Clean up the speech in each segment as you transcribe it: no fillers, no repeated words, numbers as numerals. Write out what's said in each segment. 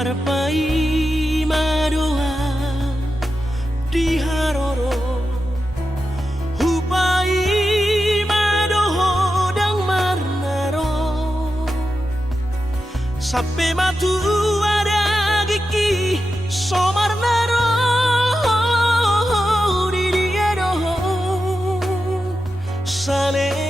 marpai madoa di haroro hupai madoho dang marnaro sampai matu ada gigi somarnaro di dia doho sale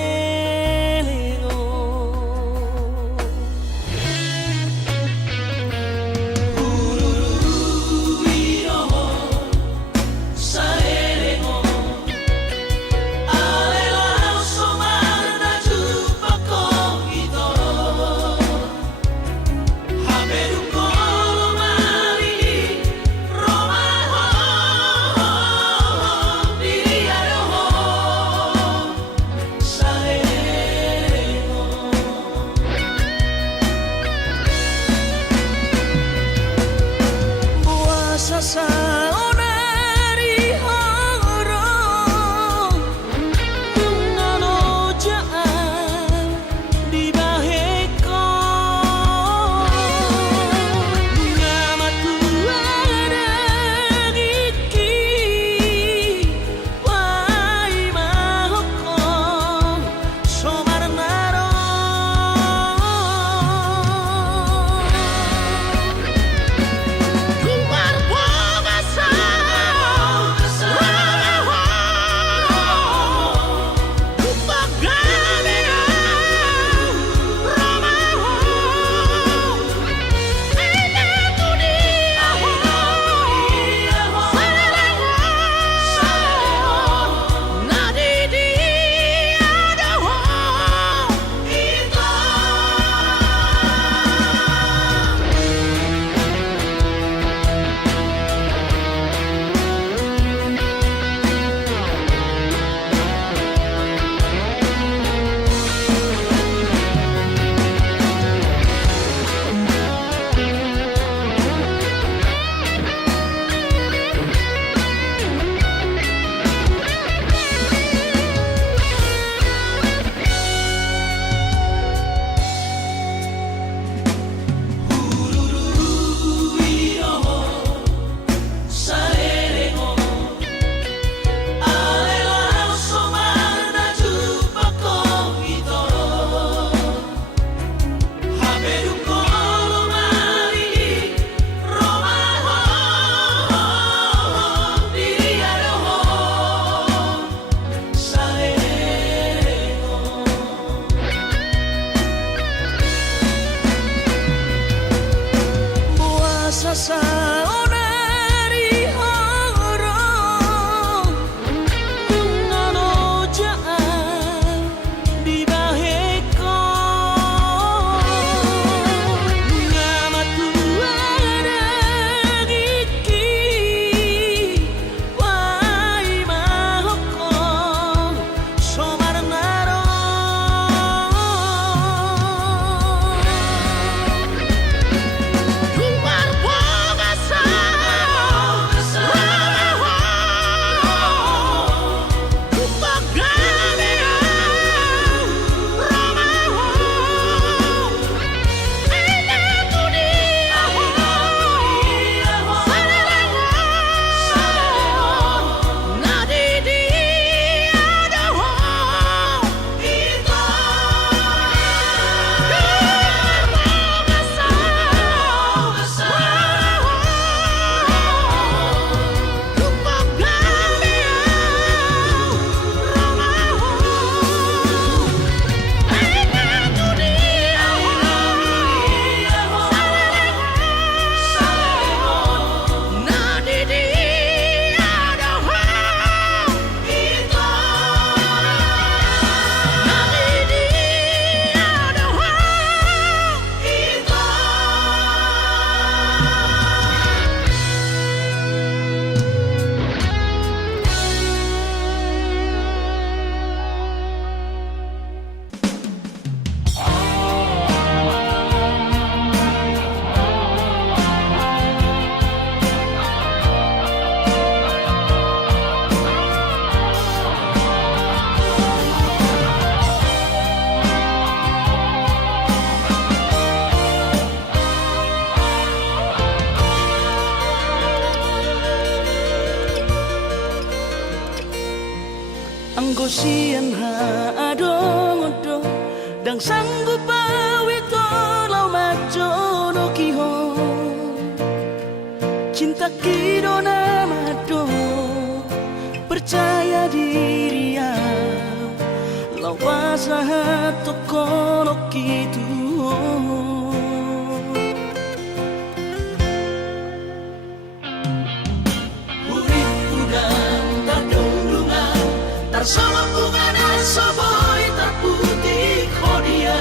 Gosian ha adong odo dang sanggup awito lau majo no kiho cinta kido namado percaya diri ya lau pasaha toko no kitu urip udang tadulungan sama bunga dan soboy terputih kodia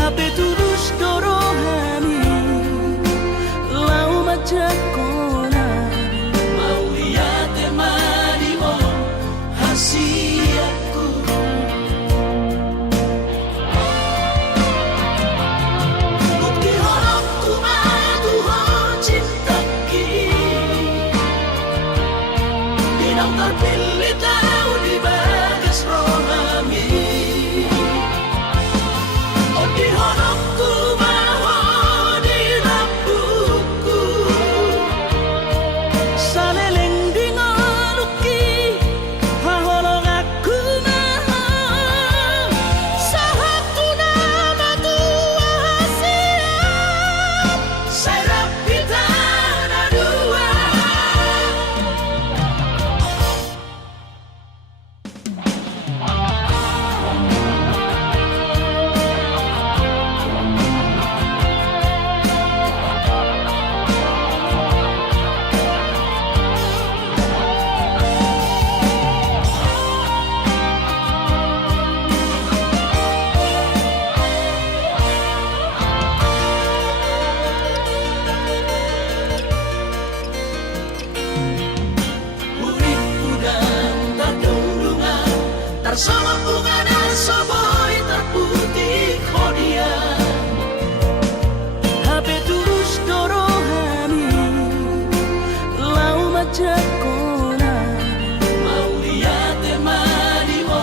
HP tulus dorohani lau macam kona mau lihat temani mo hasiatku bukti horok kumadu ho cinta ki dinang terpilih tahu di bagas rohami oh di honokku maho di lampuku saleleng di ngoluki haholong aku maho sahatu nama tua hasiat serap kita na dua urip udang terdundungan tersama bunga dan soboy terputih kodia HP tulus dorohani lau macam kona mau lihat temani mo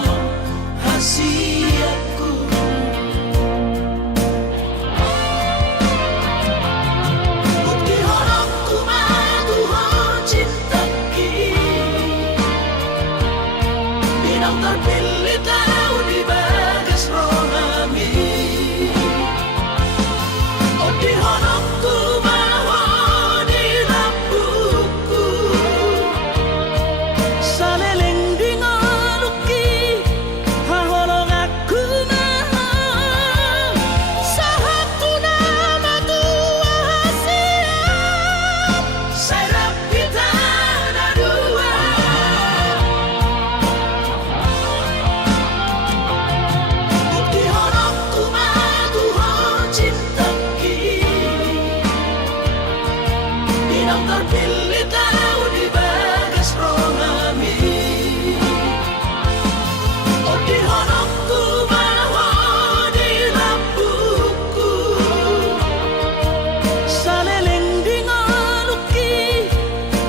hasiatku bukti horokku madu ho cinta ki binang terpilih tahu di bagas rohami oh di honokku maho di lampuku saleleng di ngoluki haholong aku maho sahatu nama tua hasiat serap kita na dua bukti honokku madu ho cinta ki binang terpilih tahu di bagas rohami oh di honokku maho di lampuku saleleng di ngoluki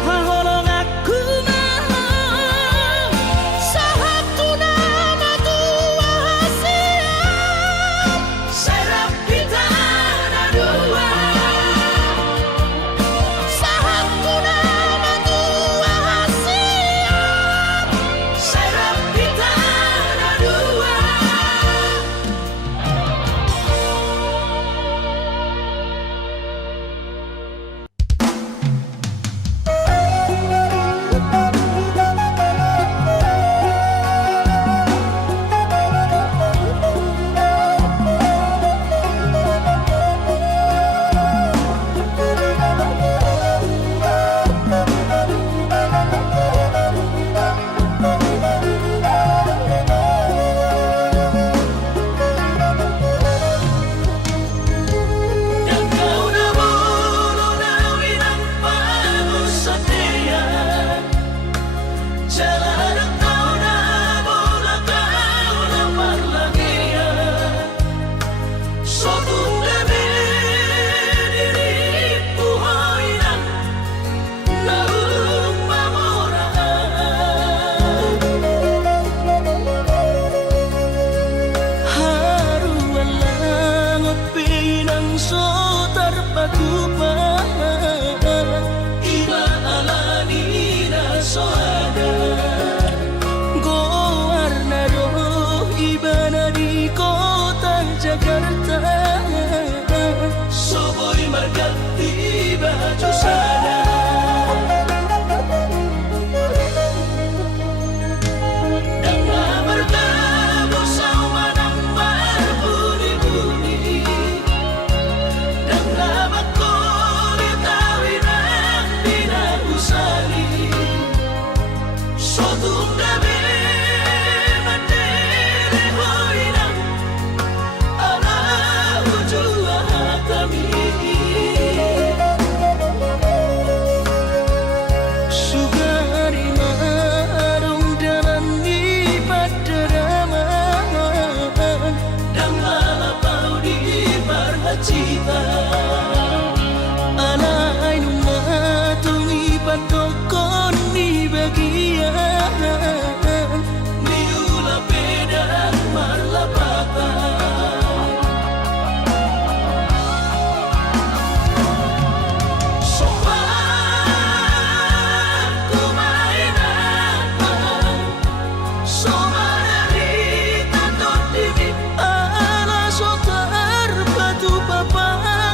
haholong aku maho sahatu nama tua hasiat serap kita na dua sahatu nama tua hasiat serap kita na dua dan kau na bolo na winang panusatia jalan ang kau na bola kau na parlagia sotong gabi diriku hoinang naung pamoraan haru alang pinang so terpatupan iba alani na so ada Jakarta. Soboy marganti baju sana. Dengan bertemu sama nang berbunyi-bunyi, dengan makulit tawinan tidak usali. Sotung gabi mandiri hoinang ala ujua hatami. Sugari marung dalam di padaraman, Dan malapau di Marhacita. alay nung matungi patokon di bagian. Niula pedan marlapatan. Sopan kumainan, somarita tot dimi. Ala sotar batu papan,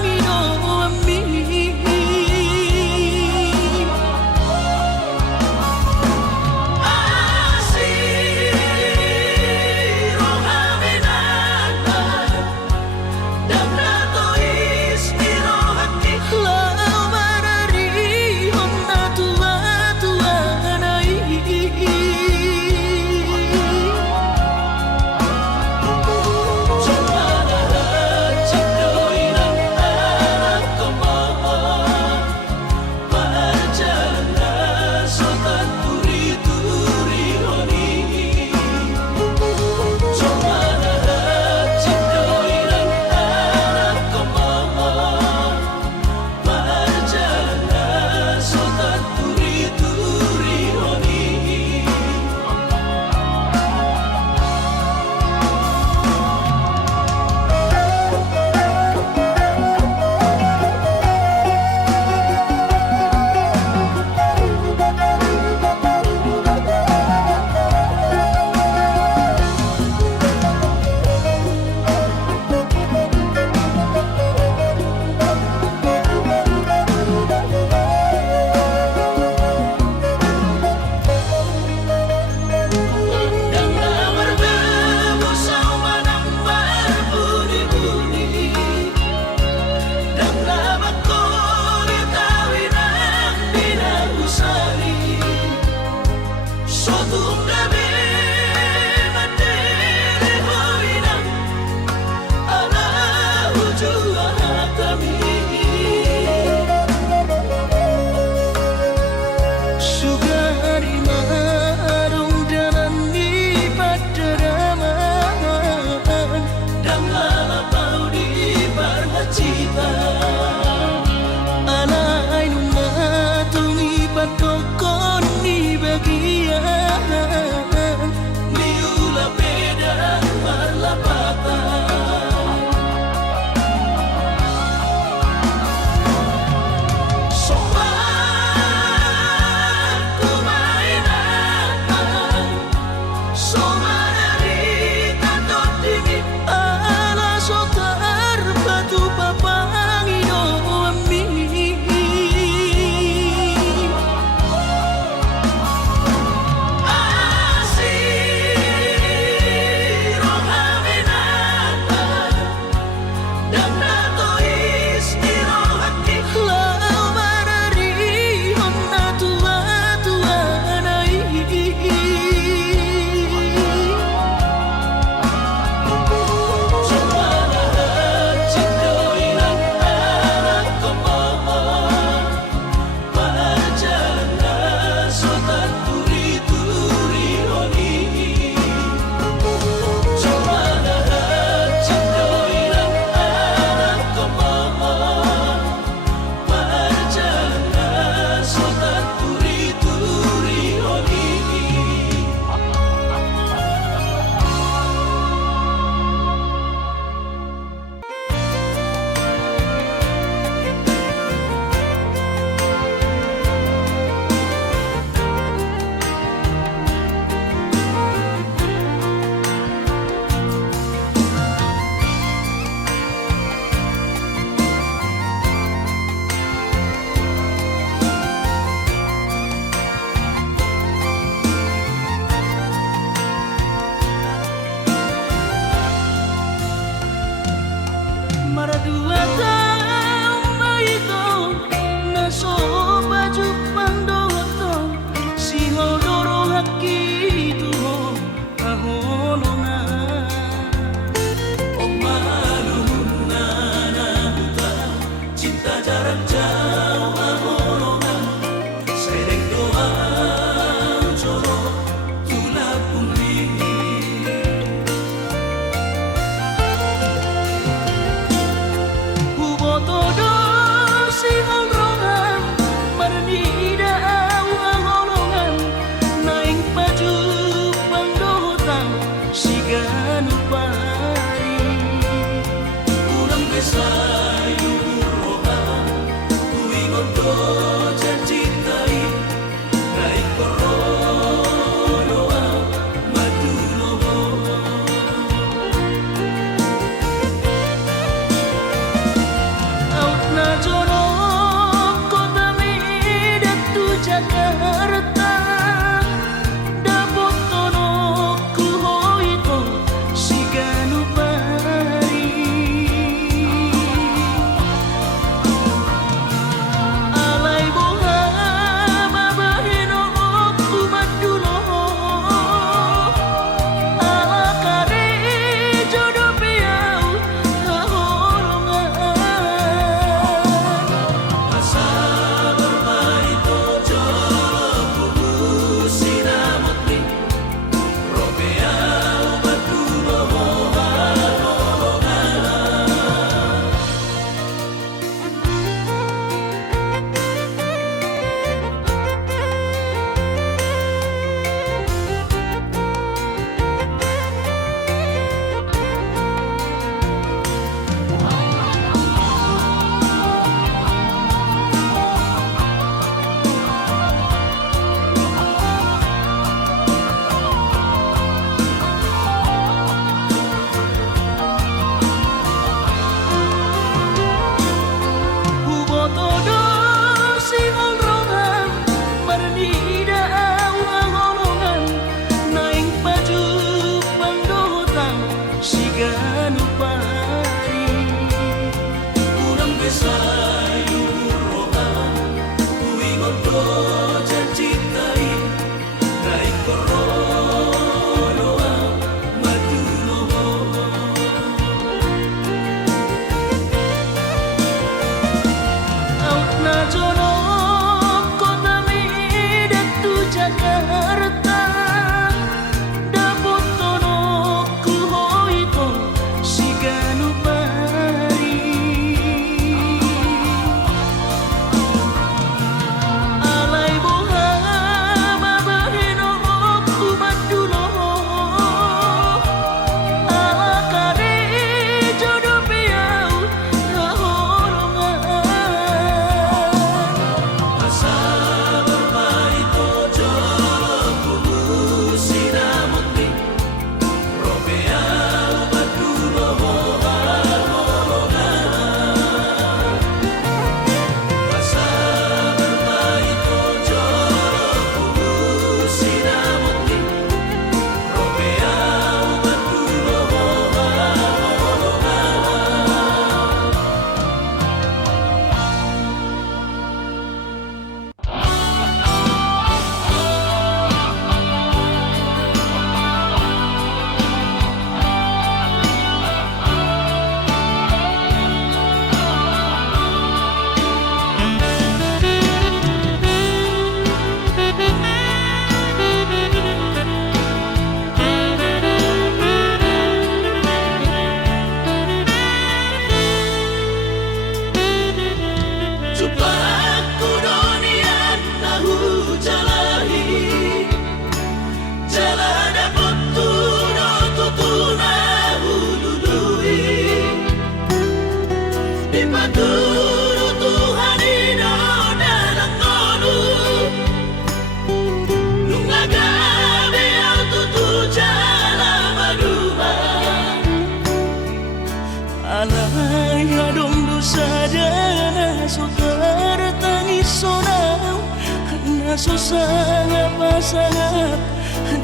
Susah pasangan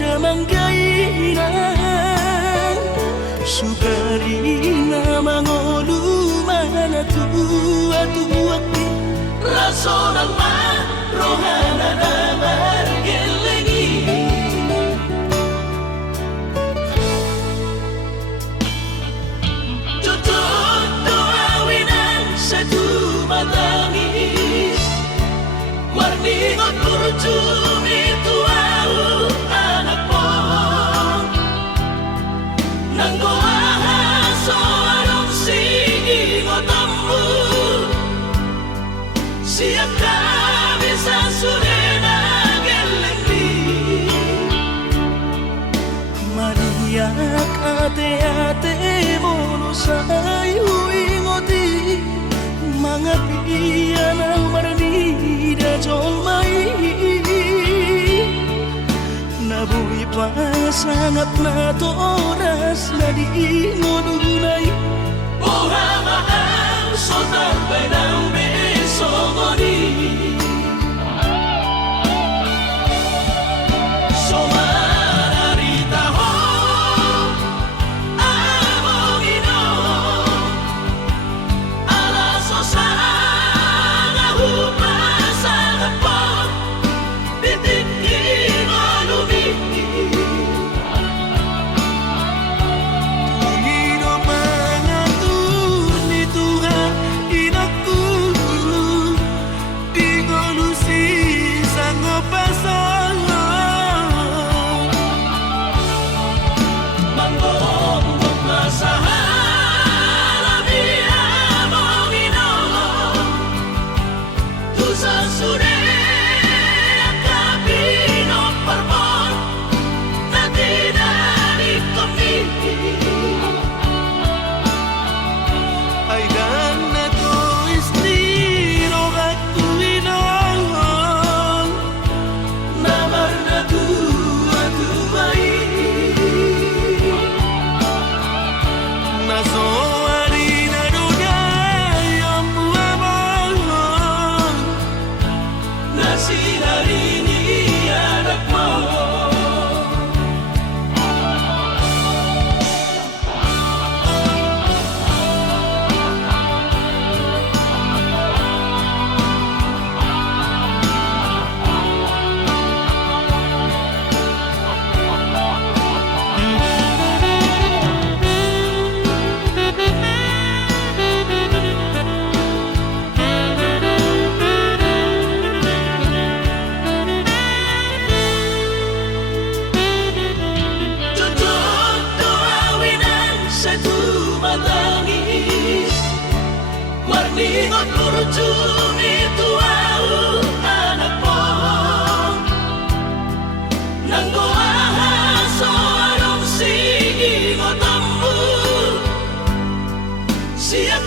damang kainan Sugari na mangolu mana tua-tua Raso ng marohana na margelengi Tutut doawinan sa tumatangis Warningot kurcumi tuau anak mo Nang goahaso anong singingot mo Siap kami sa surena gelengdi Mariak ate-ate mono say huingoti Mga piyan ang marnida jong may Nabuhi pa sangat na to oras na di ngununay Buhama ang sotambay ng beso mo di Somararita ho among ino Alaso sa nga humasang po Titikin o lumiti Ungino mga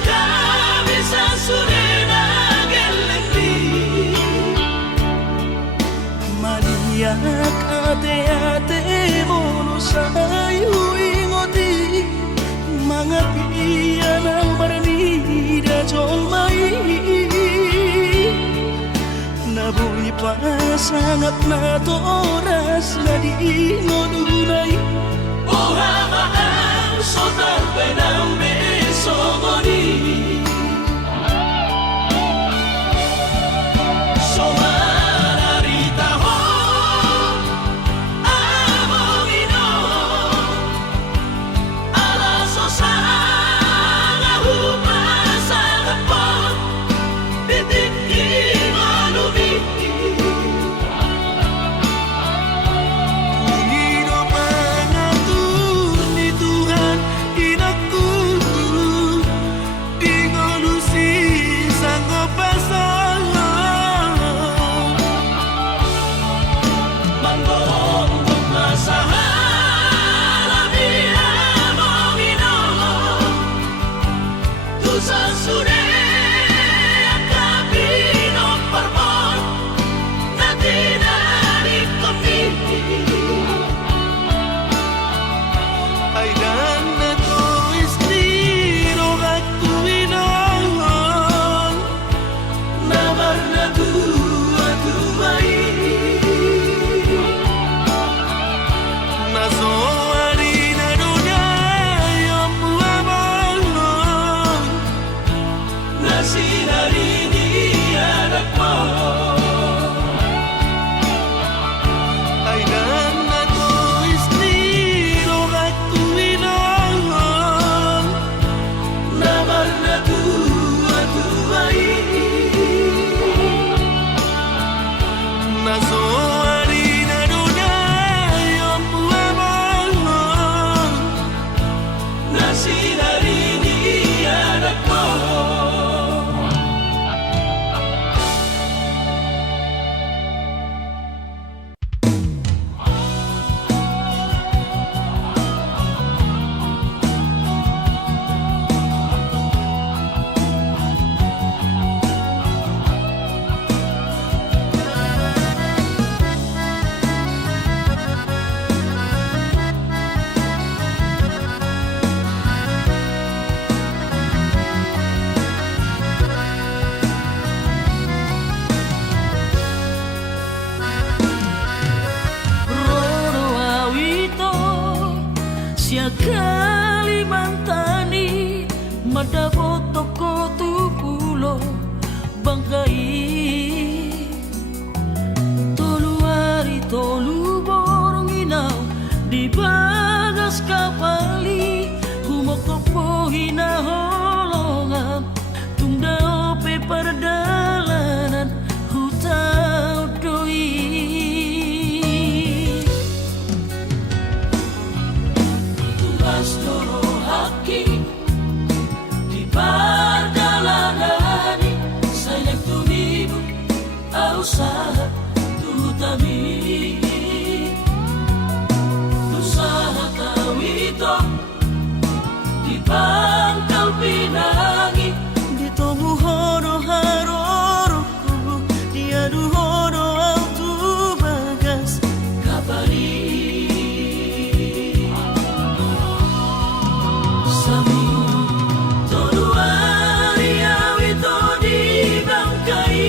kabisa surena gelengdi Maniak ate-ate mono sayu ingoti Mga piyan ang baranida jolmai Nabuhi pa sangat na to oras na di ngununay Ohama ang sotar penang besogoni Somararita ho amogino Alaso sana hupasa kapon Bitik imanumi Panginoon pangatun ni Tuhan inakku Di ngolusi sanggup pasang Manggong masahala dia mongino Tusa sure akabino parmon Natinari kami Ay dan na to istiro aku inon Nabar na tua tuai Naso harina dunia yang muamon Nasinari ni anak mo Ay dan na to istiro aku inon Nabar na tua tuai Naso harina dunia yang muamon Nasinari ni anak mo Roro awito sia Kalimantani madapot toko tupulo bangkai tolu hari tolu borong inaw di bagas kapali humok topo hinaholongan tungdao pe perdalanan hutau doi Astro haki di perjalanani saya tumibu usaha tutami usaha kawito di Pangkal Pinangi Dito muhono haroroku Diadu hono autu bagas kabari sami toluari awito di bangkai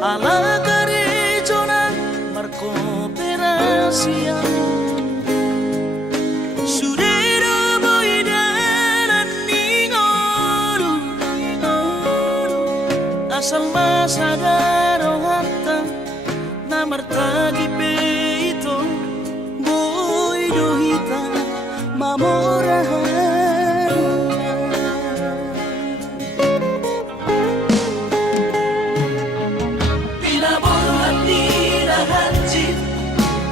alla gareggiona marco per Asia Sudero boidaran ningoru asal masadaro hatta namartagi peito boido hita mamorahan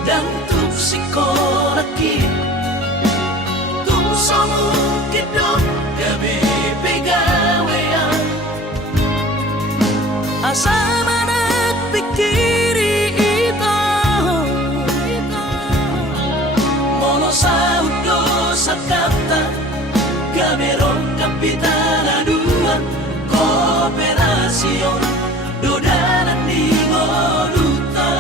dan tuk sikolaki tuk somu kidong gabe pegawean asa manak pikiri ito mono saudo sakata gameron kapitana dua kooperasion dodanan di moduta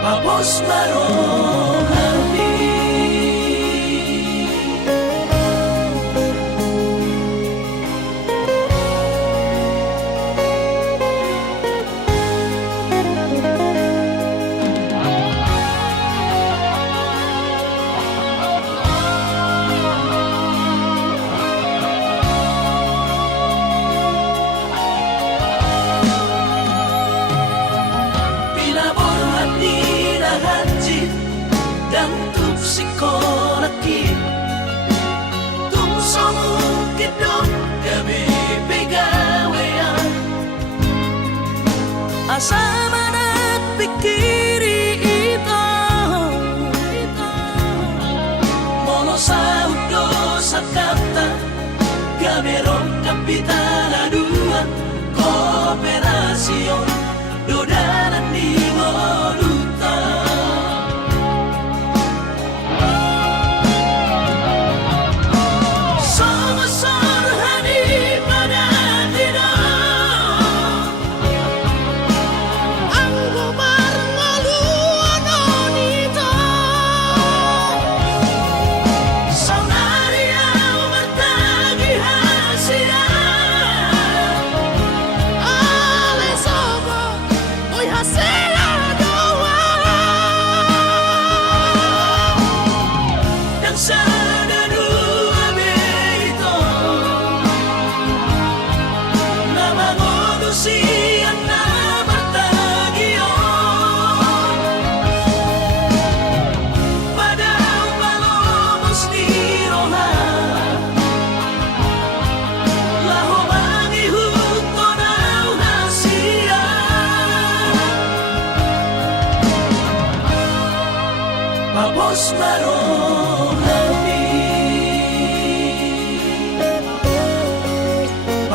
Papos marohani dan tuk sikolaki tuk somu kidong gabe pegawean asa manak pikiri ito mono saudo sakata gameron kapitana dua kooperasion dodanan di moduta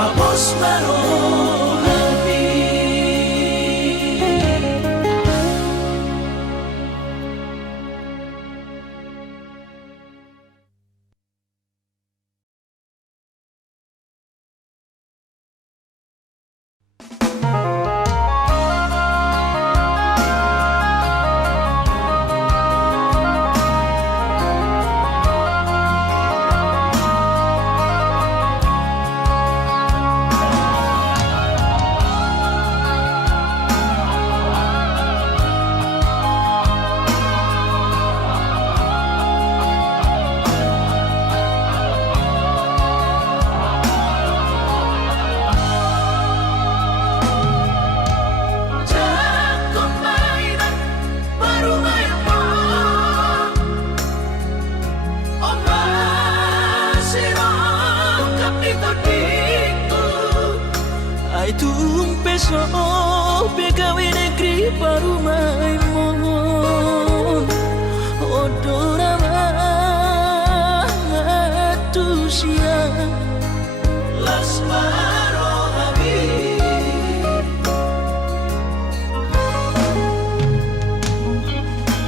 Hapos marohabi. Jakon mainan baru main pon. O masirongkap dito dito. Ay tumpeso begawe negeri baru main mohon odora manusia Las marohabi.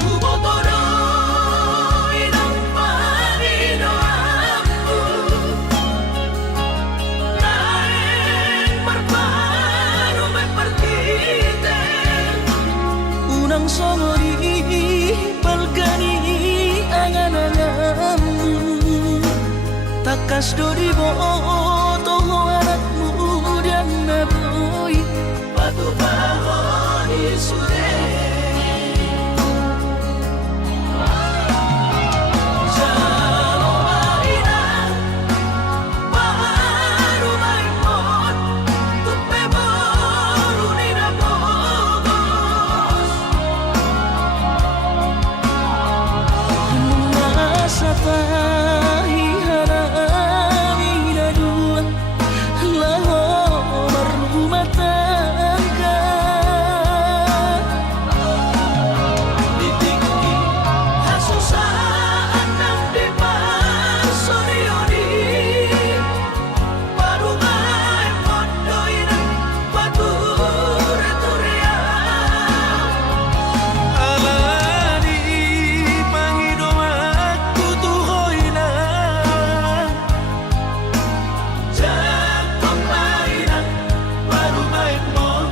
Bubotoro inang panino aku. Naeng marparo may partite. unang songori balgani angan-anganmu takas dori boto anakmu dan naboy Batu bahoni sude. Jalo mainan baru main pon. Tupe baru nina bogos. masa tahi harami na dua lahomar rumah tangga Ditinggi Hasusaan ng di pasorioni. Baru main pon doy ng pature-turea. alani pangidomaku tuhoy na Jakon mainan baru main pon.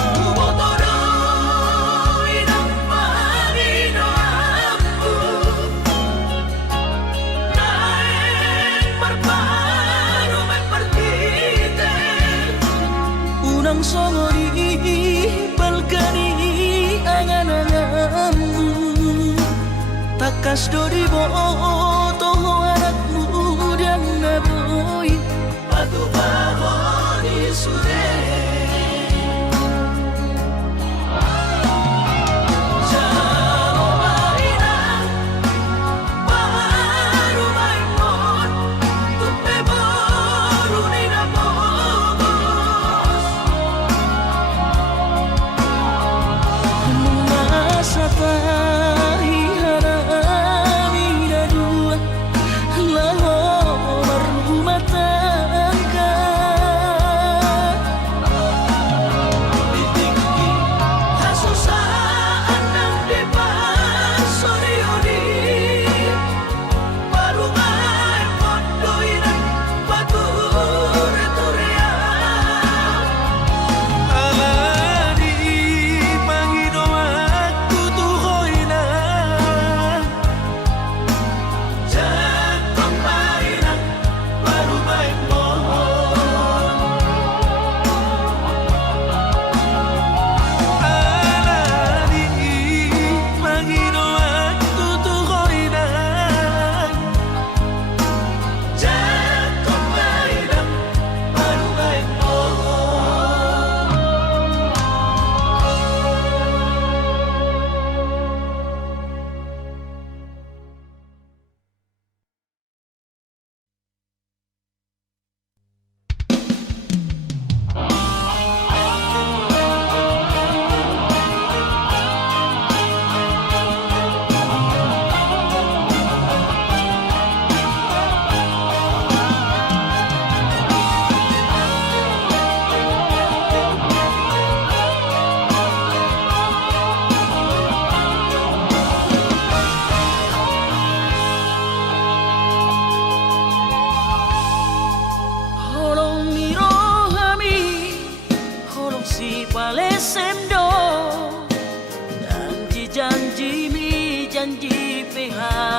Bubotoro inang panino aku. Naeng marparo may partite. unang songori balgani angan-anganmu takas dori boto anakmu dan naboy Batu bahoni sude. Jalo mainan baru main pon. Tupe baru nina bogos. masa tahi harami na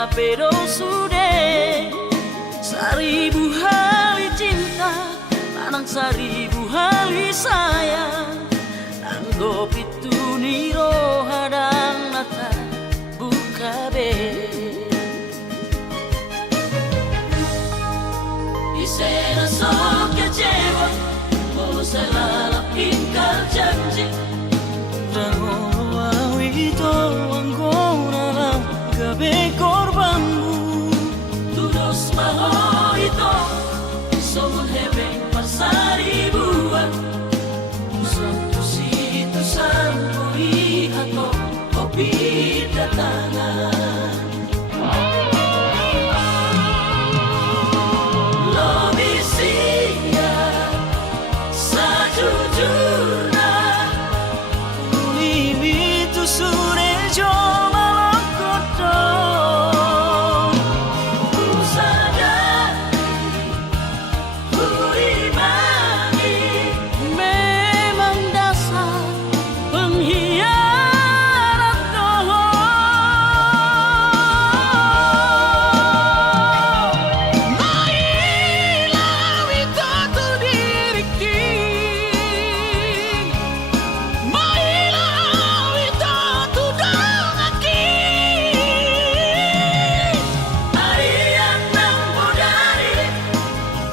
pero sudah seribu hari cinta lanang seribu hari sayang anggo pitu niro hadang nata buka be Isena sok kecewa mau selalu ingkar janji Rangono awito anggona lang gabi korbanmu Tudos maho ito Somun hebeng pasari buwan Satu situ sampo ihato Kopi datangan Lobi siya Sajujurna Ulimitu sure jo malakoto Memang dasar pengkhianat doho Mailah wito tu diriki Mailah wito tu dongaki Arian nang budari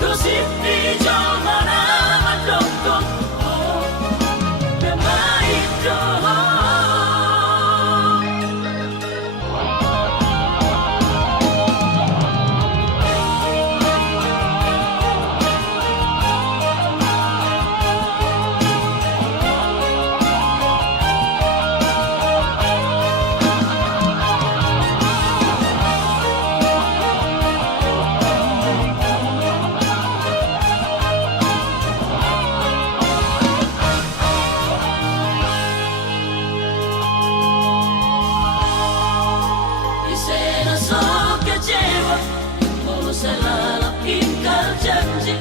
Gosip di jomana madokong Bemait dohong Isena sok kecewa Mau selalu ingkar janji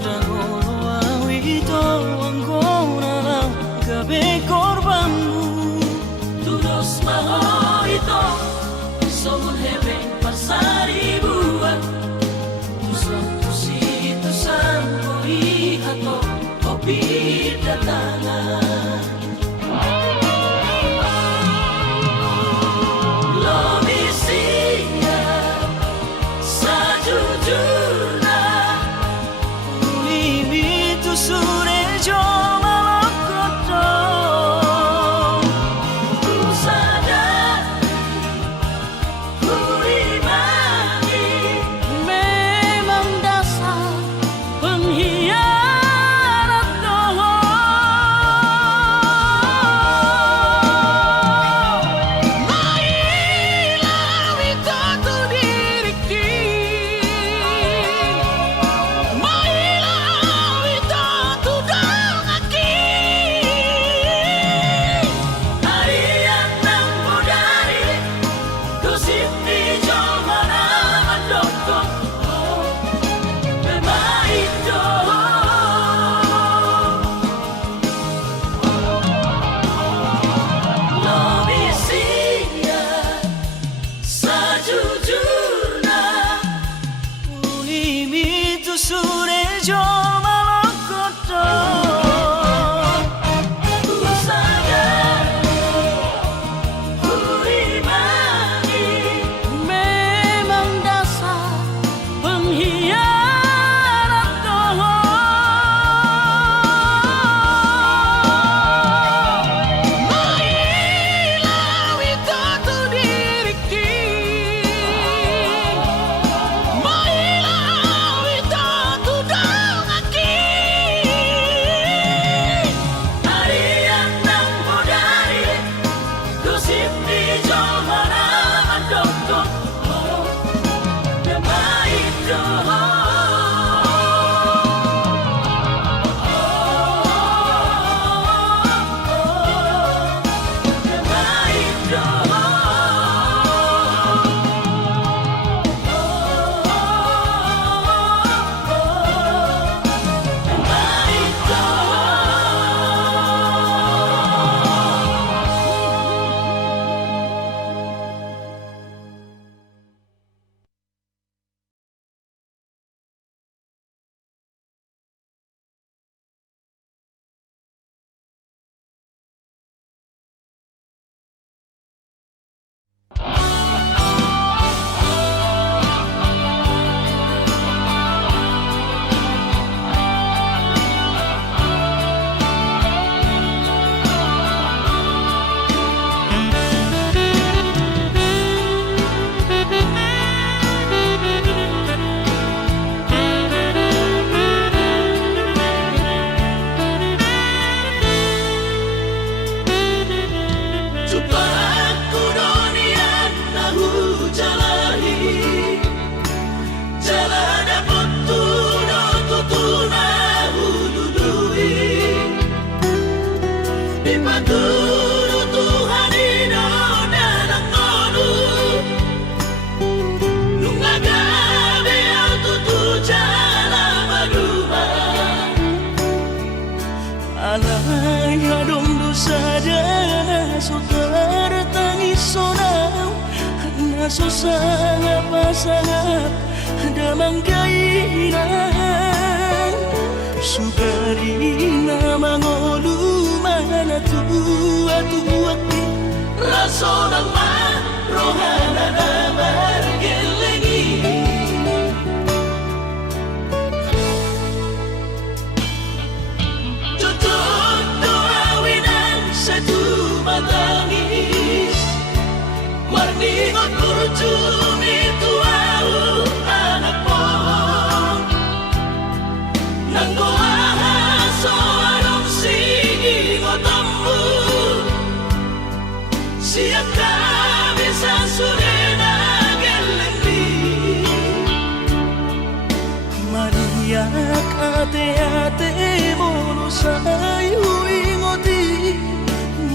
Rangono awito anggona lang gabi korbanmu Tudos maho ito Somun hebeng pasari buwan Satu situ sampo ihato Kopi datangan Lobi siya Sajujurna Ulimitu sure jo malakoto Ku sadar Ku imani Memang dasar pengkhianat doho sangat pasangat damang kainan sukarina mangolu mana tua Raso ng rohana na margelengi Tutup doawinan sa tumatangis Marningot kurjumi tuau anak mo Nanggoahan so anong singingot ammu Siap kami sa surena gelendi Mariak ate-ate mono sayu ingoti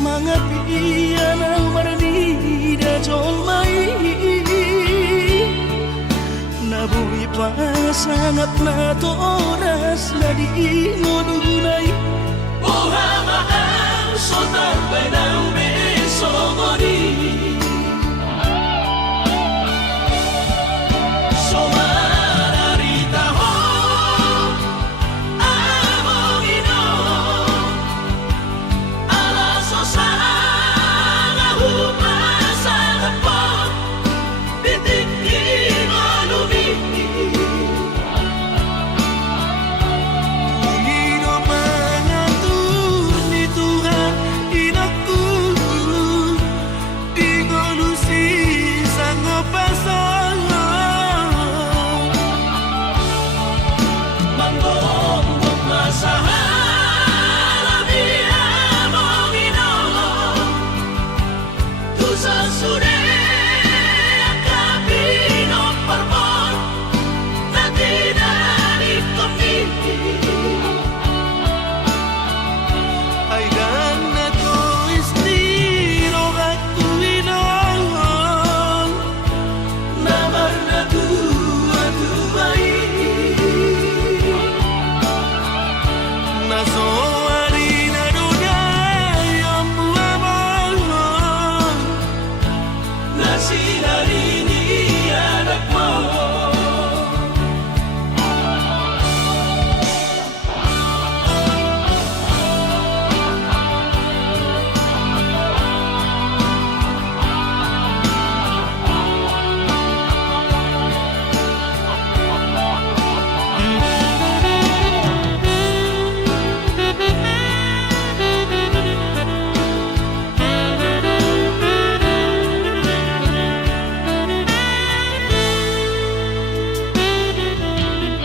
mga piyan ang maranida jolmai Nabuhi pa sangat na to oras na di ngodunay Buhamaan sotar benang besogoni Somararita ho Amongino Alaso sana hupasana po Bitik inolumi Pangino pangatur ni Tuhan inakku di ngolusi sang pasangan Manggonggong masahala Biya mong inolong Tusa sure Akapino parmon Na tinanip kami ay dan na to estilo aku inong Namar na tua-tuai naso harina dunia yang buamang Na sinarini anak mo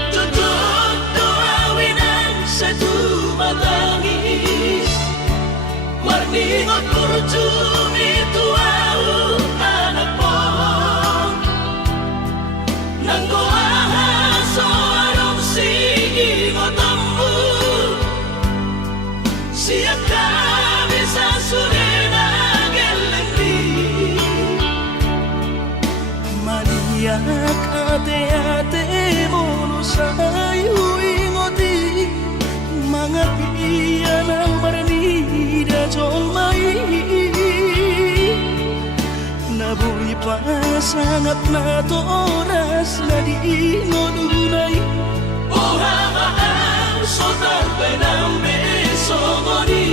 Tutup doawinan sa tumatangis Marningot kurjumi tuau anak mo Nanggoahan so anong singingot ammu Siap kami sa surena gelendi Maniak ate-ate mono sayu ingoti mga piyan ang maranida jolmai Nabuhi pa sangat na to oras na di ngodunay Buhamaan sotar benang besogoni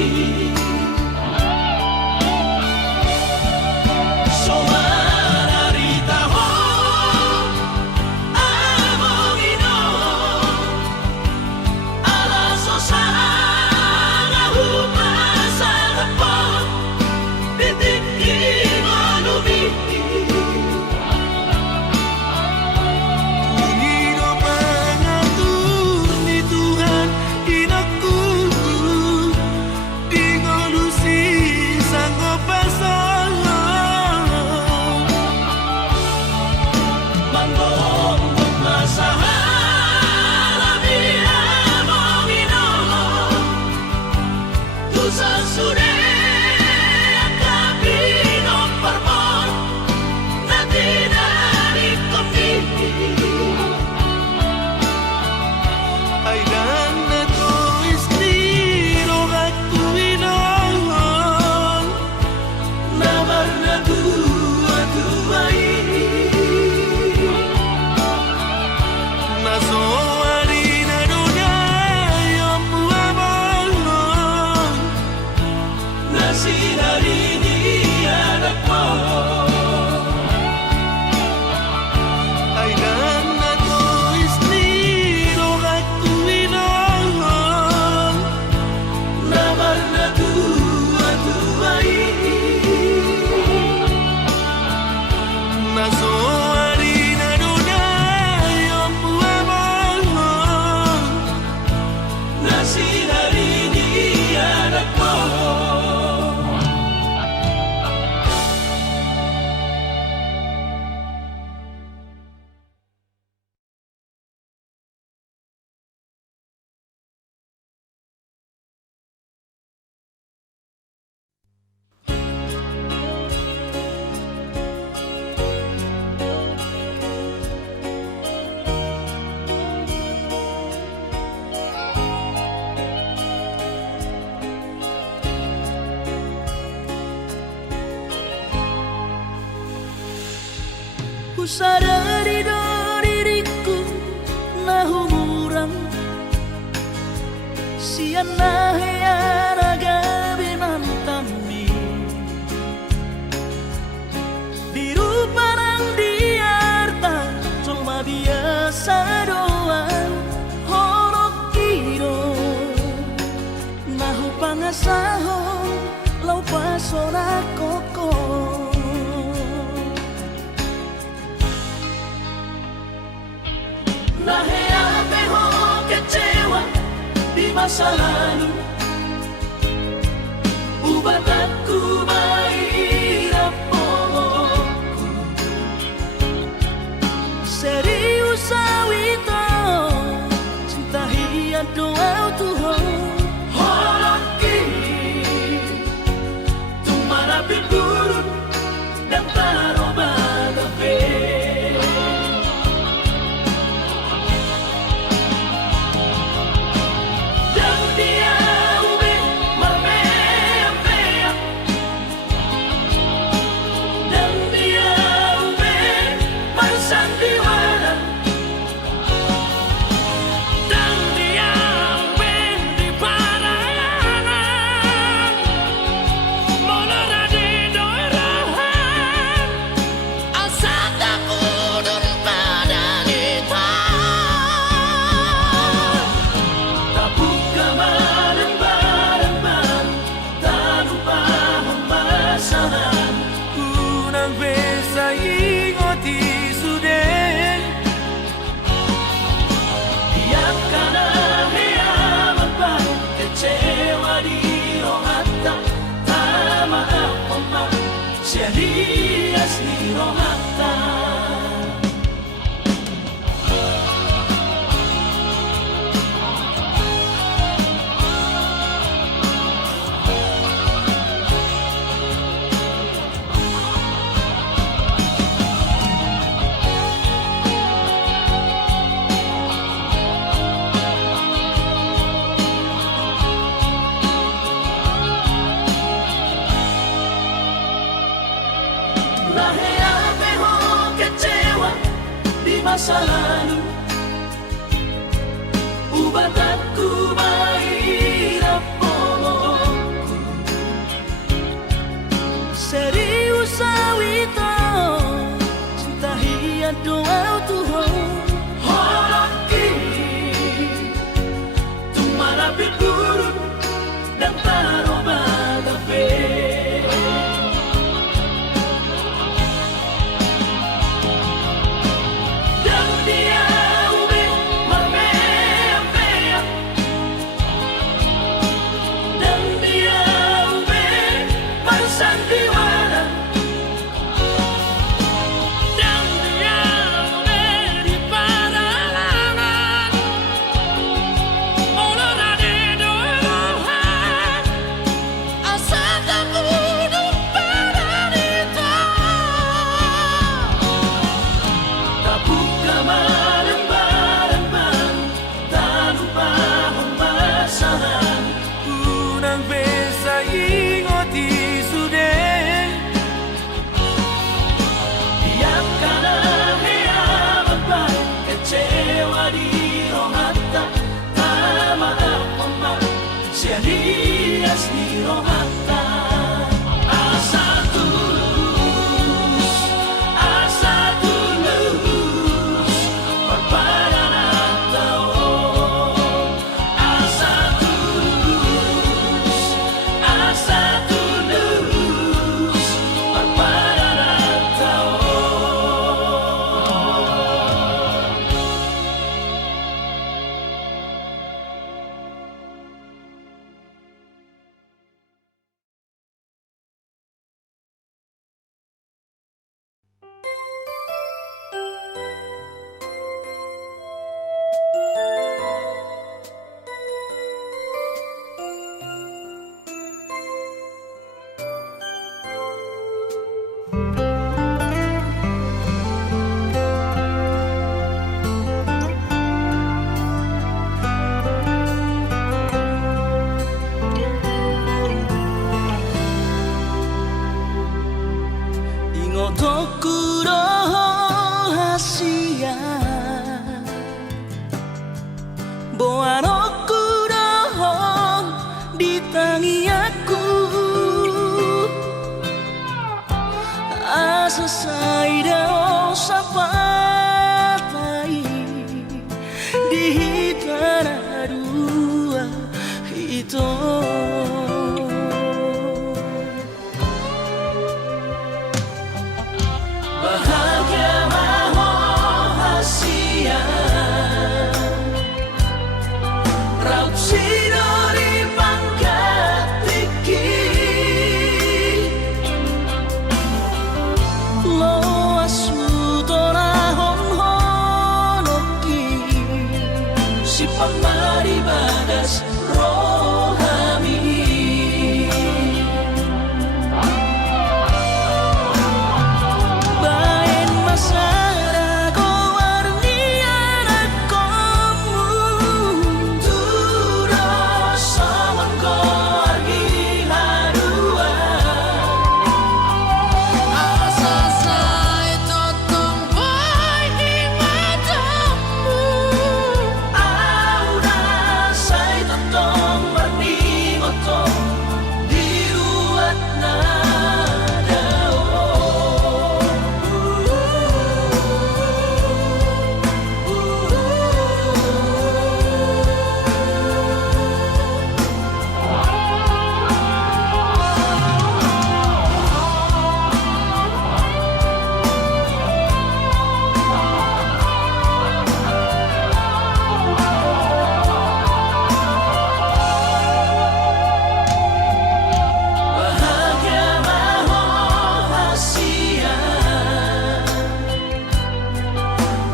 Somararita ho Amongino Alaso sana hupasana po Bitik inolumi Pangino pangatur ni Tuhan inakku sadari do diriku nahu murang siana heana gabi nantami biru parang diarta cuma biasa doang horok kiro nahu pangasaho lau pasora koko Naheape ho kecewa di masa lalu Ubat aku mahirap pomoku serius awito cinta hiat doa Tuhan Horoki Tumarapi burun dan taroba gabe Dan dia ube marmea-mea Dan dia ube marsandiwara Dan dia ube di parayanan Molora di doirahan Asata kudun pada nita Tabuka bareng-bareng Tak lupa pemasangan unang besa ingoti sudah Biarkan heamat baru kecewa di rohata Tak maaf omak serius di rohata Naheape ho kecewa di masa lalu Ubat aku mahirap pomoku serius awito cinta hiat doa Tuhan Horoki Tumarapi burun dan taroba gabe Dan dia ube marmea-mea Dan dia ube marsandiwara Dan dia ube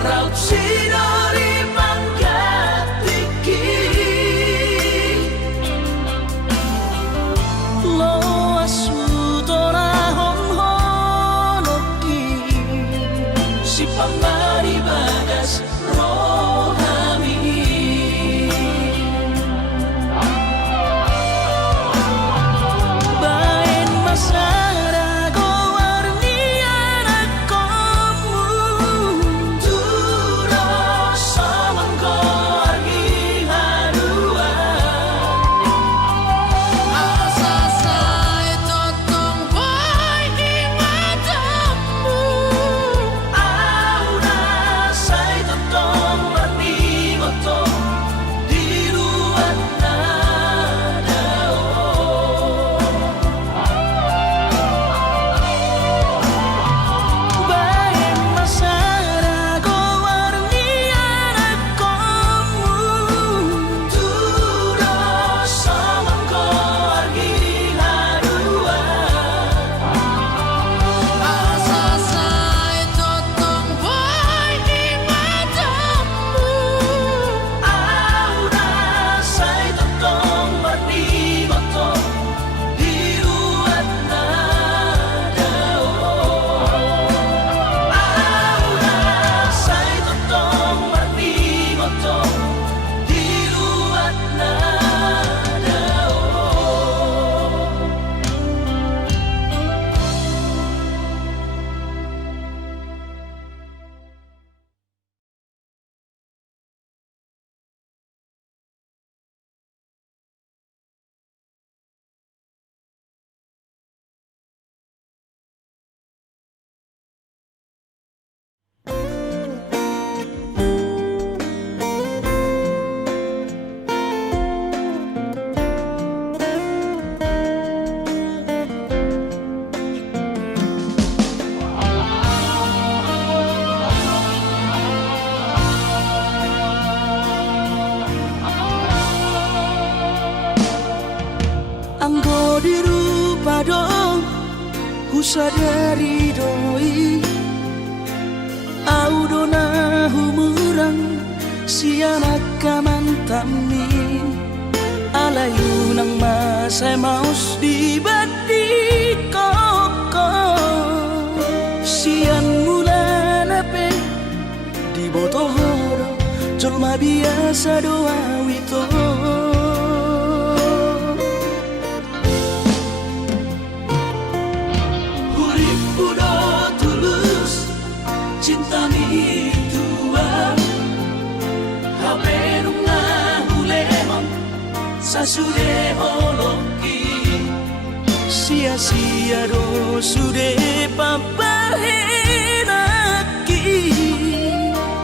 Raut sidori pangkat tinggi Lo asu tora hon honoki si pamari bagas rohani Bain masara go warni anak kamu Turo samangko argi harua Asa saya totong boy di matamu Aura say totong marni goto di luar nadao Bain masara go warni anak kamu Turo samangko argi harua Asa saya totong boy di matamu Aura say totong marni goto di luar nadao Aura say totong marni goto di luar nadao Anggo dirupa dong Husadari doi Audona humurang Sianak kamantami Alayu nang masay maus di badi koko Sian mula nape Di botohoro Jolma biasa doa wito Urip udah tulus cinta mi tua Hape nunga hulemon sasude holoki Sia-sia do sude papahenaki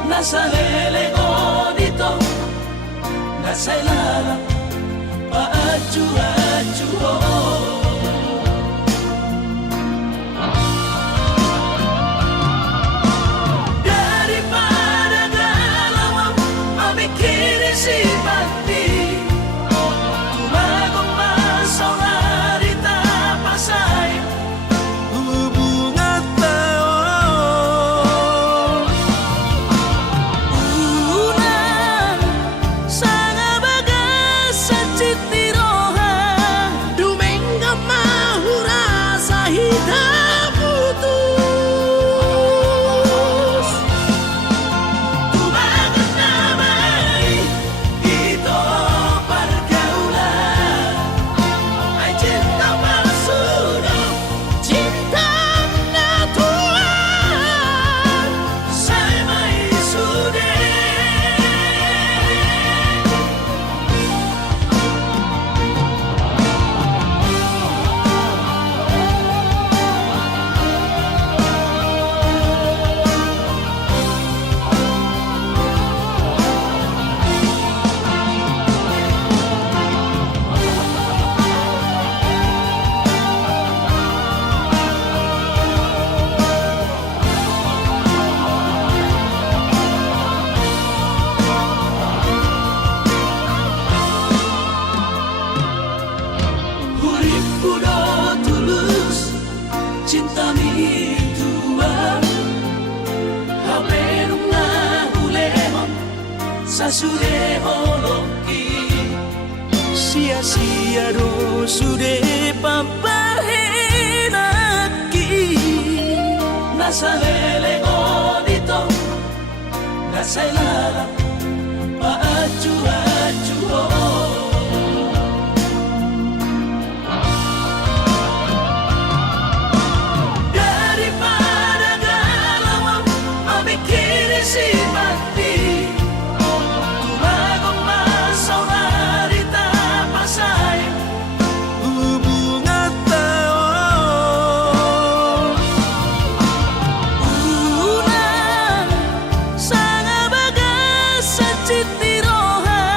Nasa lele godito Nasa ilala paaju-aju Daripada galau Amikiri si mati Tumagong masaulari tapasay Hubungan tao Unan Sanga bagas sa chit ni roha Dumenga Sasude holoki sia-sia do sude papahenaki Nasalele odito Nasailala Paaju-aju Daripada galau Memikiri si mati Tumagong masaudari tapasay hubungan tao una sanga baga sa chitirohan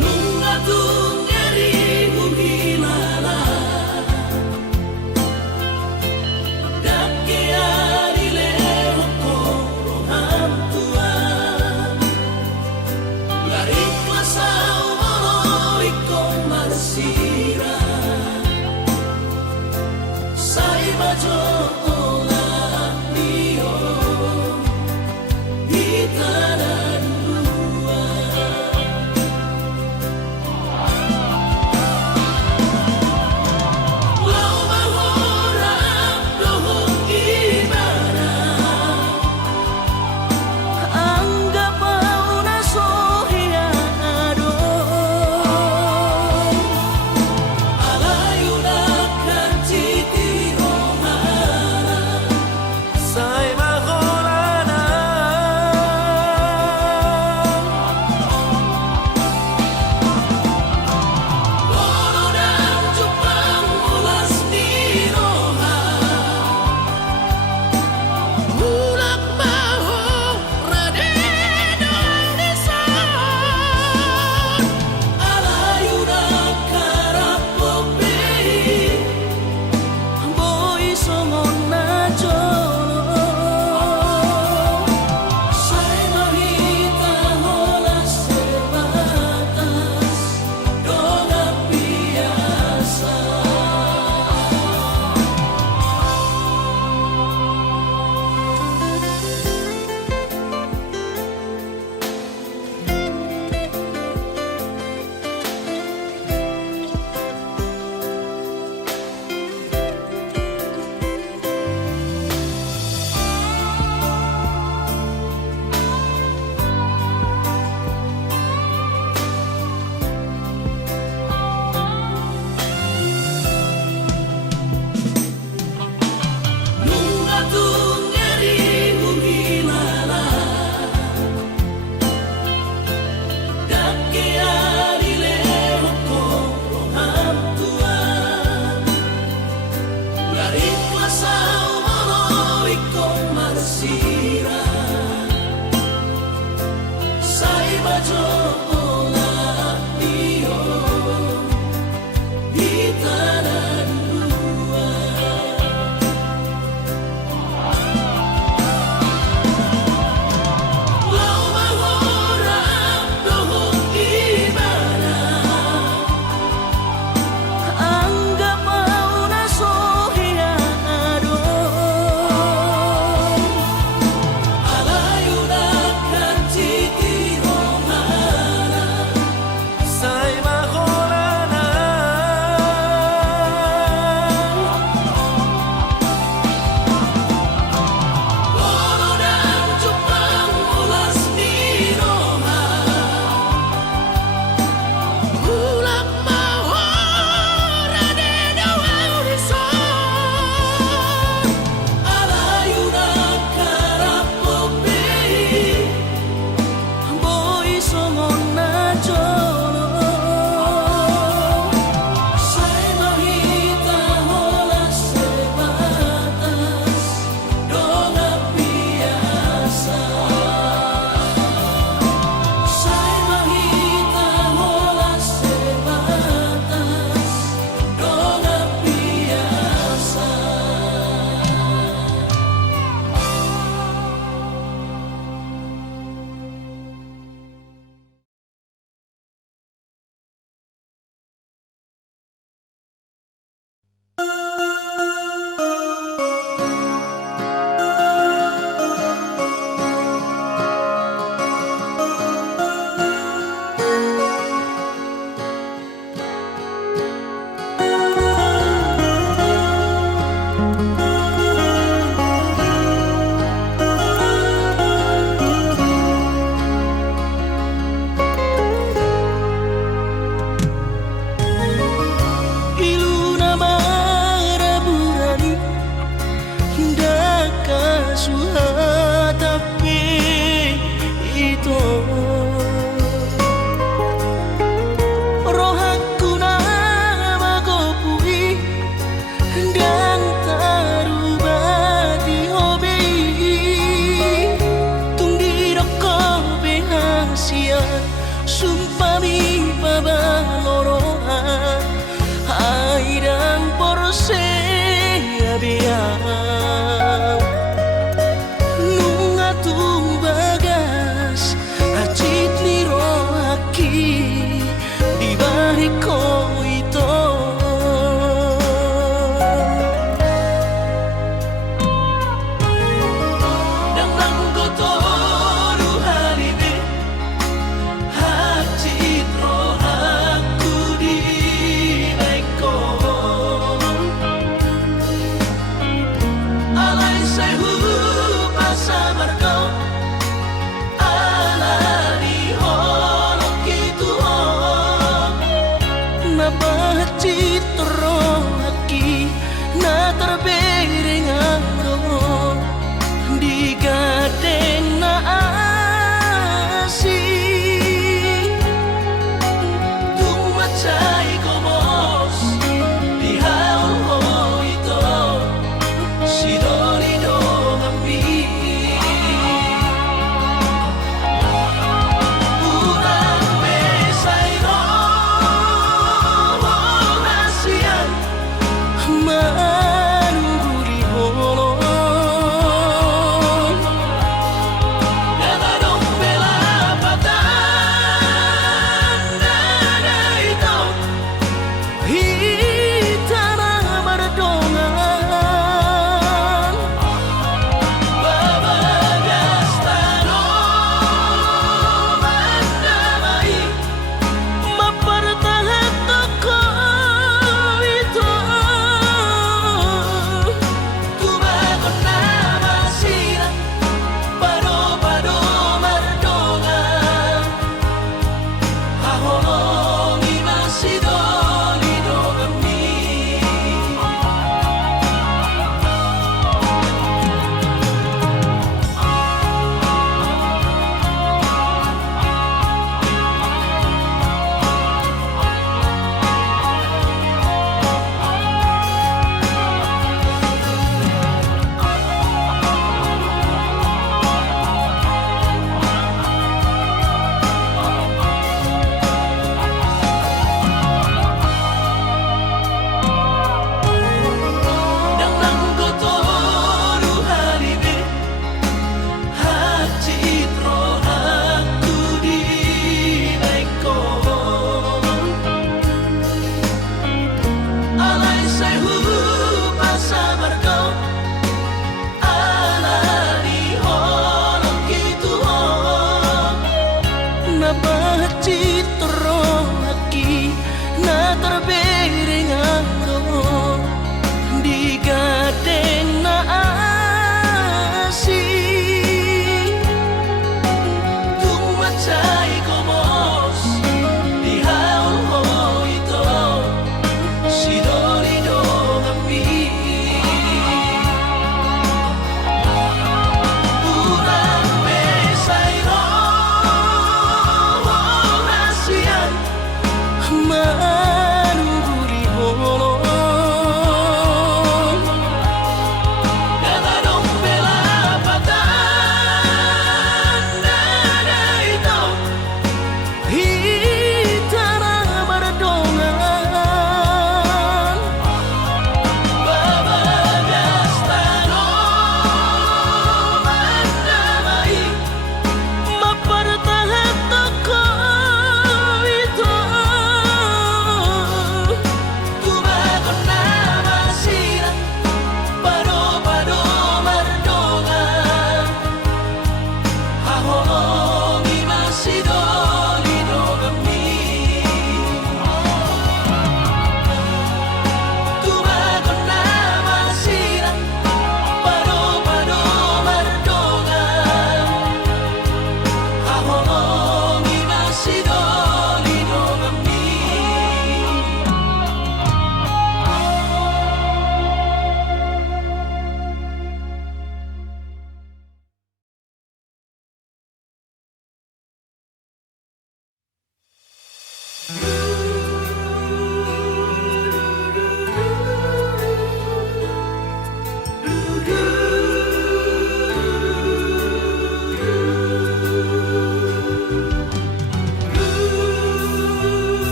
Nung atong ngeri humilala Dake arile hokoro hantuan La iklasa umoro ikong marsira Sai bajo olah dio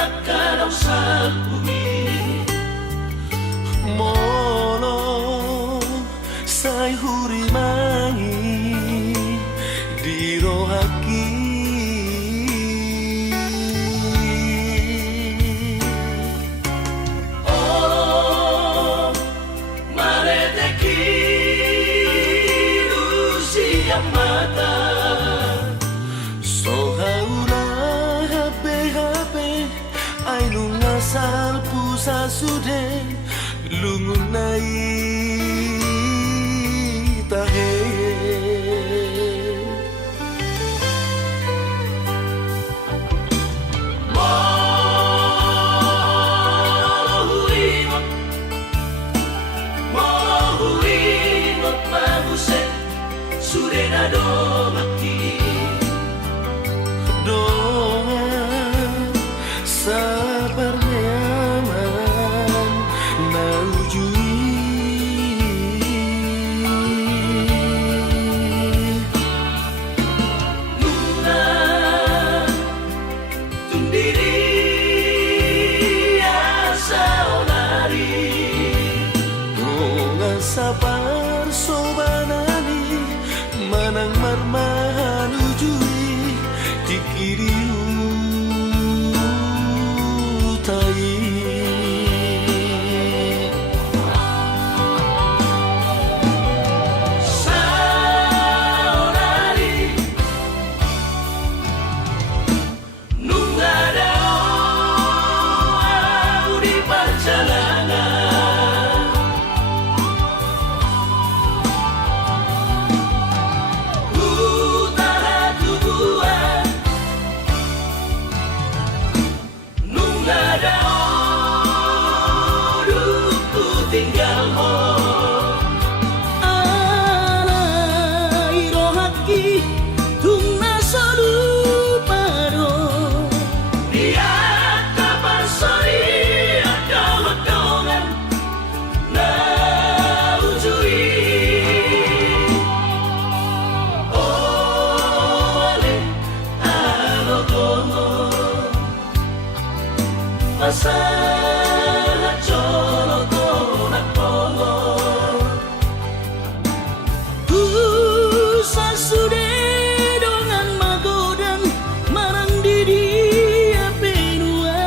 akan salpumi Molo say hurimangi di rohaki oh mareteki lusia mata sohaula habe ay lungasal pusa sude lungunai tahe mohuingot mabuset surena do bakti doa sabar nyaman naujui Luna tundiri asa onari doa sabar sobanani manang marmahan ujui dikiriu tai saonari nungada au di perjalanan utara tubuhan nungada ku tinggal mo Alay rohaki tungna soluparo dia kabar sori ada hodongan na ujui ole alogomo masalah colo konak pongo Pusa sude dongan magodan marang didi penua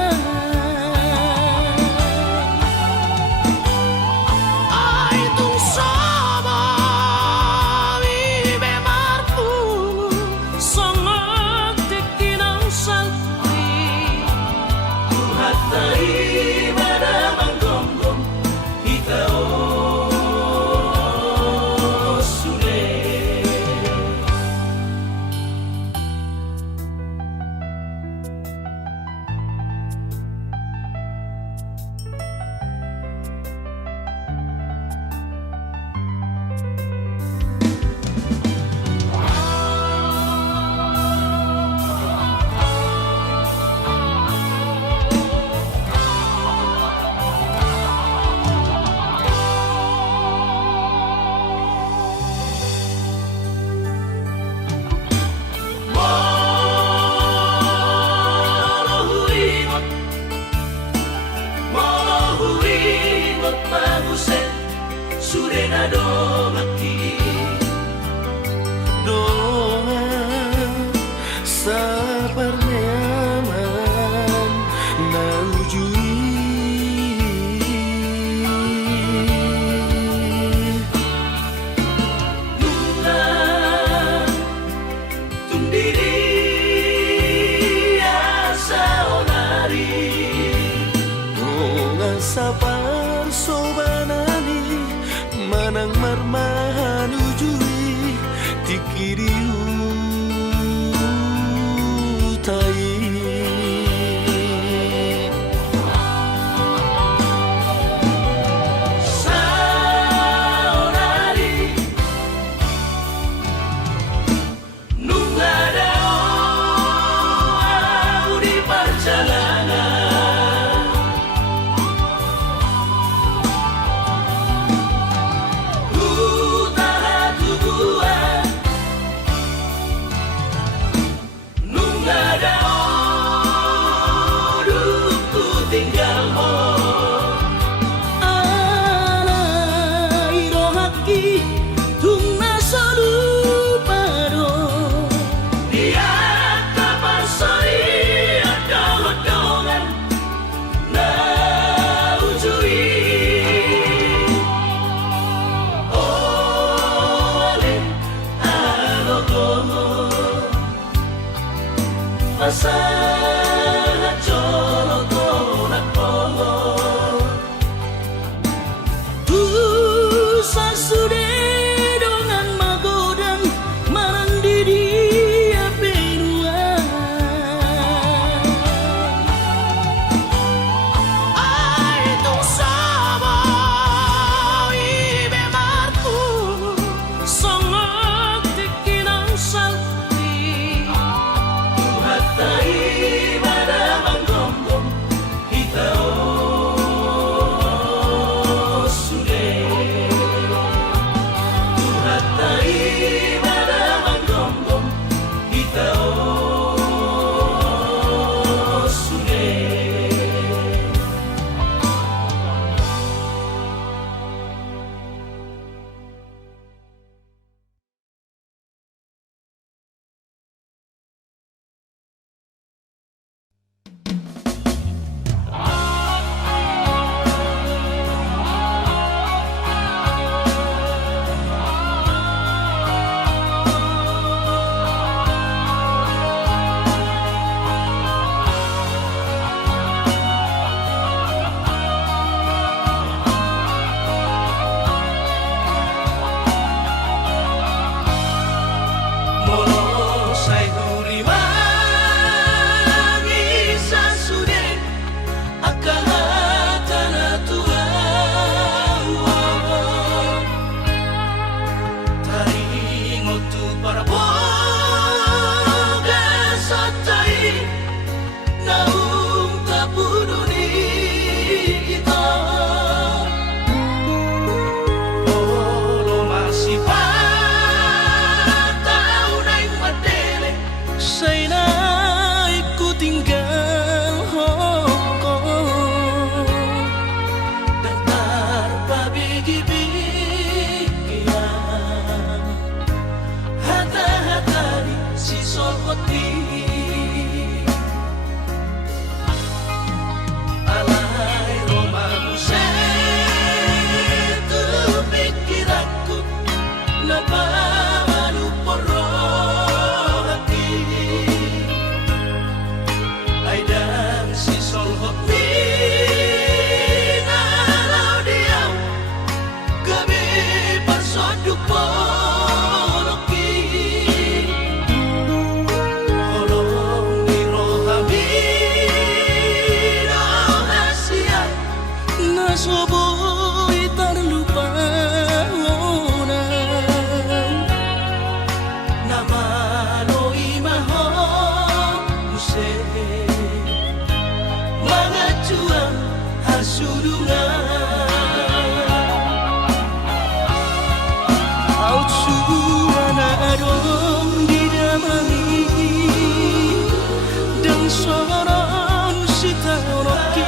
ai tung sama vive marpu Sangat tekinang salpi hatai mana manggonggong kita sude mohuingot mabuset surena do bakti doa sabar nyaman naujui Luna tundiri asa onari doa sabar sobanani manang marmahan ujui dikiriu tai saonari nungada au di perjalanan Mangacuan hasurungan Au surana adong didamani Dan soron sitanoki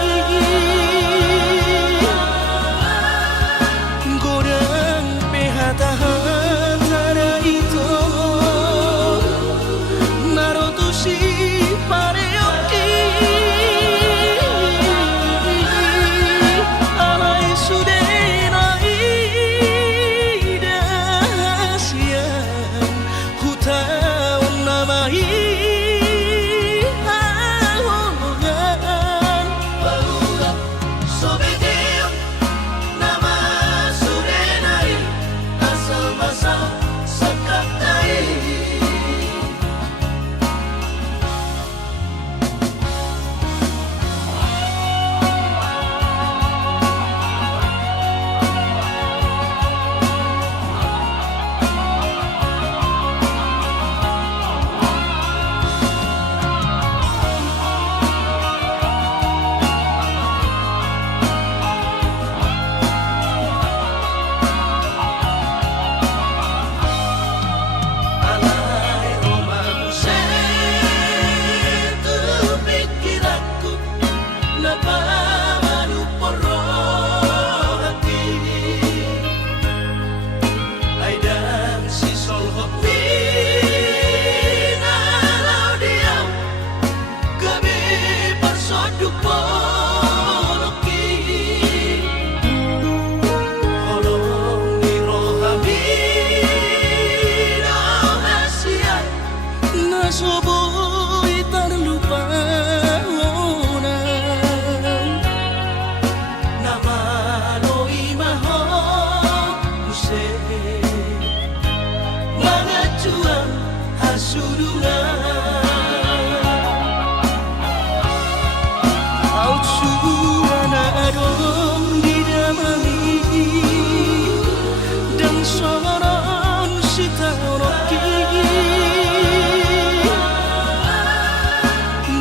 Gorang pehata-hatara itu Narotushi pareoki Alai sudenai dasian Hutaun namai haongan Barulah sobedeam nama surenai asal basal sakatai Alai romaku setu pikiranku Napamanu poro hati Aidan si sol hopi Nalau diam Gabi parsodu poloki Holong di rohami Rahasian Nasoboy terlupa Nama loi maho Use Mangacuan hasurungan Au surana adong didamani Dan soron sitanoki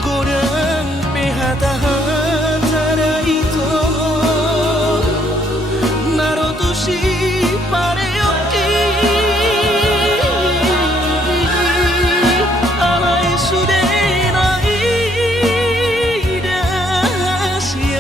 Gorang pehata-hatara itu Narotushi pareoki Alai sudenai dasian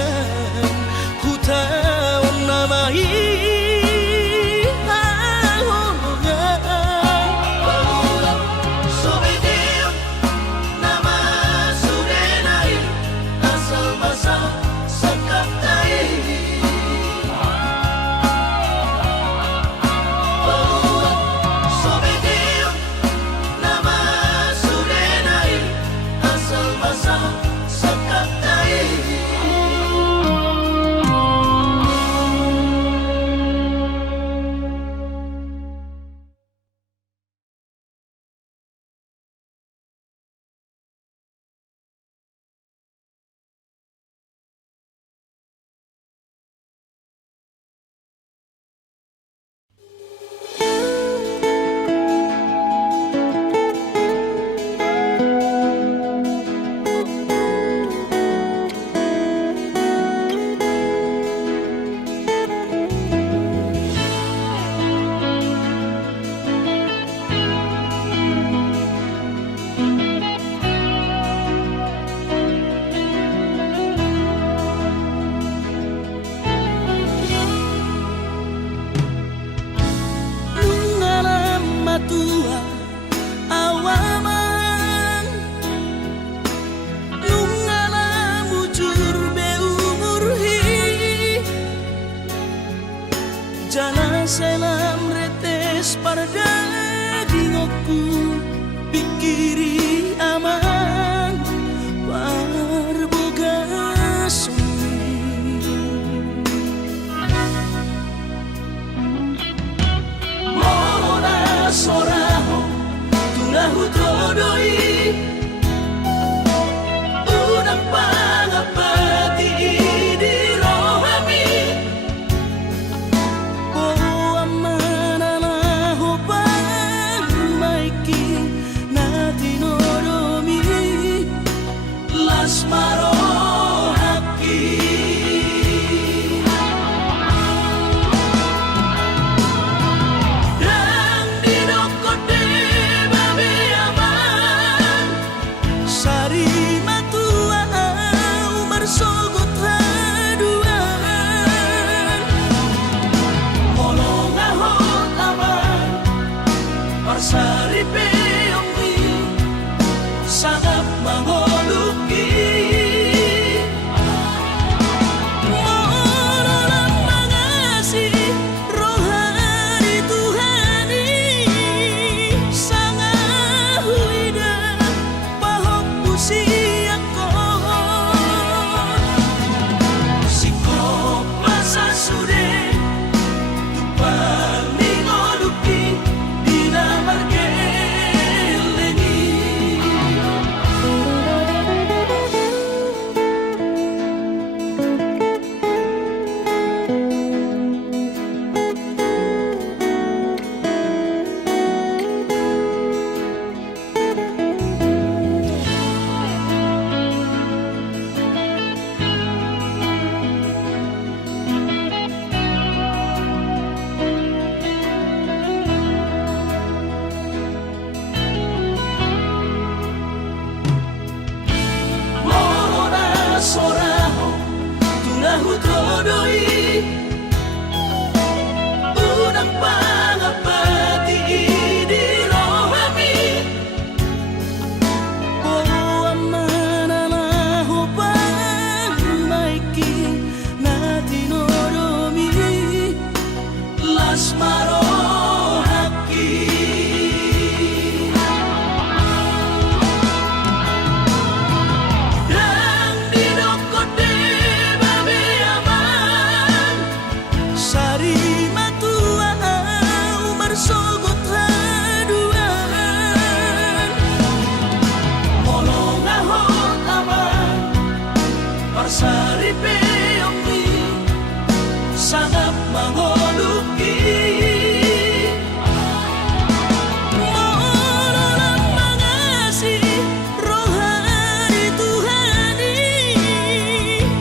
doi unang pangabati di rohami Oh amana hubang maiki na tinoromi las marohaki dan didokote babe aman Sari matua bersogot haduan molong ahot aman parsari peyoki sangat mangoluki Mohon mengasihi rohani Tuhani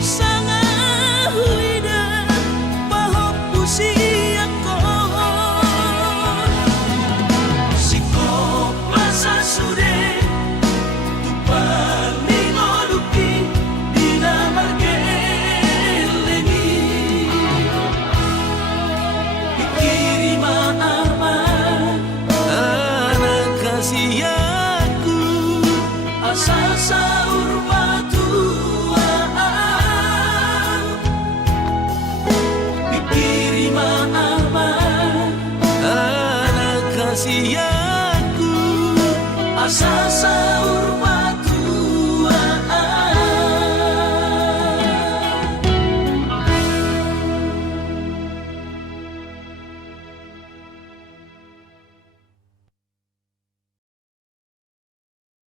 Sangat huida pahop usiakon sikop masa sude tupal mingoluki dina margelengi ikirima aman Anak kasih aku asa saur batuaan ikirima aman Anak kasih aku asa